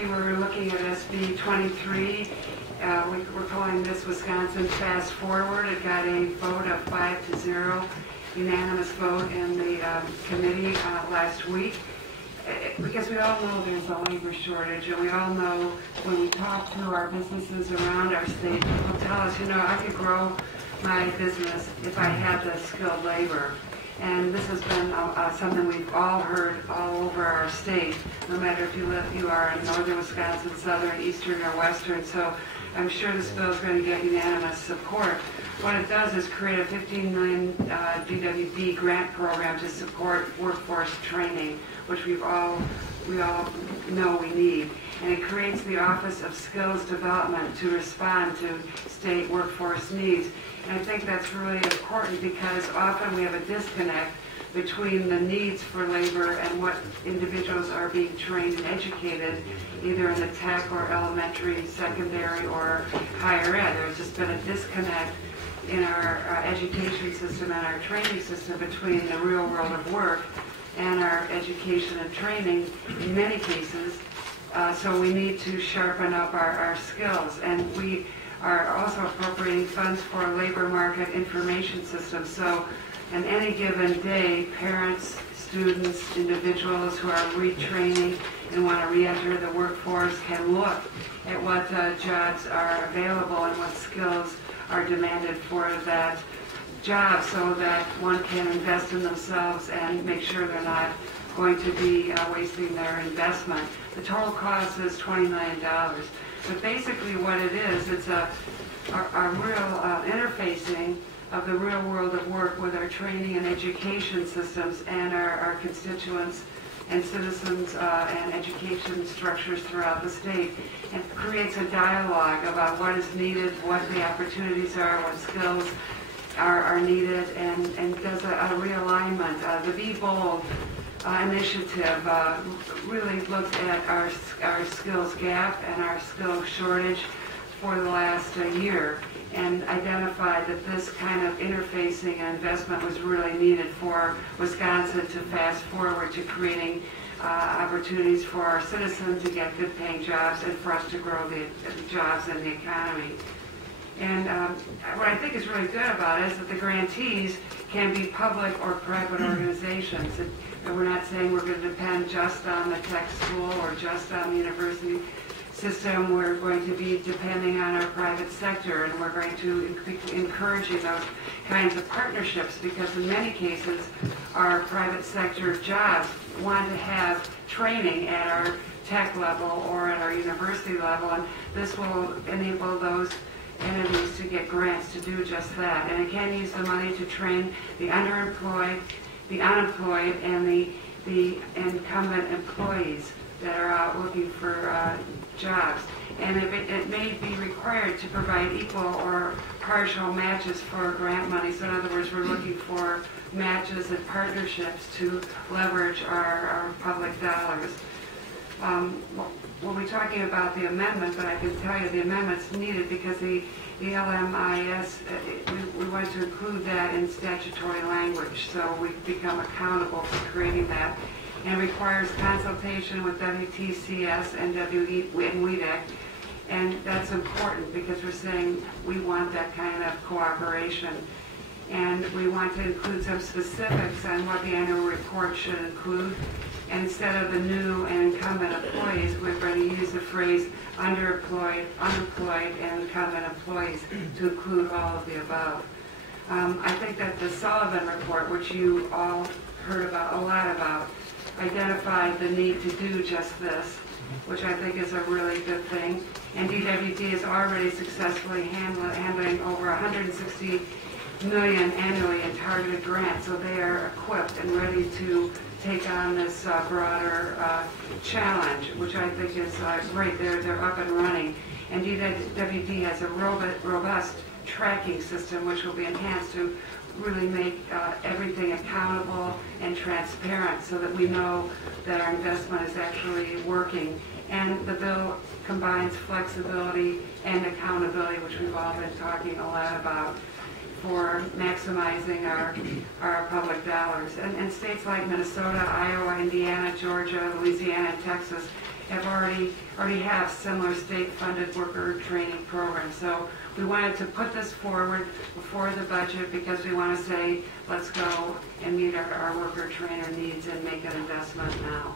Kentucky, we're looking at SB 23. We're calling this Wisconsin Fast Forward. It got a vote of 5-0, unanimous vote in the committee last week. Because we all know there's a labor shortage, and we all know when we talk to our businesses around our state, people tell us, you know, I could grow my business if I had the skilled labor. And this has been something we've all heard all over our state, no matter if you are in northern Wisconsin, southern, eastern, or western. So I'm sure this bill is going to get unanimous support. What it does is create a $15 million DWB grant program to support workforce training, which we all know we need. And it creates the Office of Skills Development to respond to state workforce needs. And I think that's really important because often we have a disconnect between the needs for labor and what individuals are being trained and educated, either in the tech or elementary, secondary, or higher ed. There's just been a disconnect in our education system and our training system between the real world of work and our education and training in many cases. So we need to sharpen up our skills. And we are also appropriating funds for a labor market information system. So on any given day, parents, students, individuals who are retraining and want to re-enter the workforce can look at what jobs are available and what skills are demanded for that job, so that one can invest in themselves and make sure they're not going to be wasting their investment. The total cost is $20 million. But basically what it is, it's a real interfacing of the real world of work with our training and education systems and our constituents and citizens and education structures throughout the state. And creates a dialogue about what is needed, what the opportunities are, what skills are needed, and does a realignment. The Be Bold initiative really looked at our skills gap and our skills shortage for the last year, and identified that this kind of interfacing and investment was really needed for Wisconsin to fast forward to creating opportunities for our citizens to get good paying jobs and for us to grow the jobs in the economy. And what I think is really good about it is that the grantees can be public or private organizations. And we're not saying we're going to depend just on the tech school or just on the university system. We're going to be depending on our private sector, and we're going to be encouraging those kinds of partnerships, because in many cases our private sector jobs want to have training at our tech level or at our university level, and this will enable those entities to get grants to do just that. And it can use the money to train the underemployed, the unemployed, and the incumbent employees that are out looking for jobs. And it may be required to provide equal or partial matches for grant money. So in other words, we're looking for matches and partnerships to leverage our public dollars. We'll be talking about the amendment, but I can tell you the amendment's needed because the LMIS, we want to include that in statutory language, so we become accountable for creating that, and requires consultation with WTCS and WEDC, and that's important because we're saying we want that kind of cooperation. And we want to include some specifics on what the annual report should include. And instead of the new and incumbent employees, we're going to use the phrase underemployed, unemployed, and incumbent employees to include all of the above. I think that the Sullivan report, which you all heard about a lot about, identified the need to do just this, which I think is a really good thing. And DWD is already successfully handling over 160 million annually in targeted grants, so they are equipped and ready to take on this broader challenge, which I think is great. They're up and running. And DWD has a robust tracking system which will be enhanced to really make everything accountable and transparent so that we know that our investment is actually working. And the bill combines flexibility and accountability, which we've all been talking a lot about. for maximizing our public dollars. And states like Minnesota, Iowa, Indiana, Georgia, Louisiana, and Texas have already have similar state-funded worker training programs. So we wanted to put this forward before the budget because we want to say, let's go and meet our worker trainer needs and make an investment now.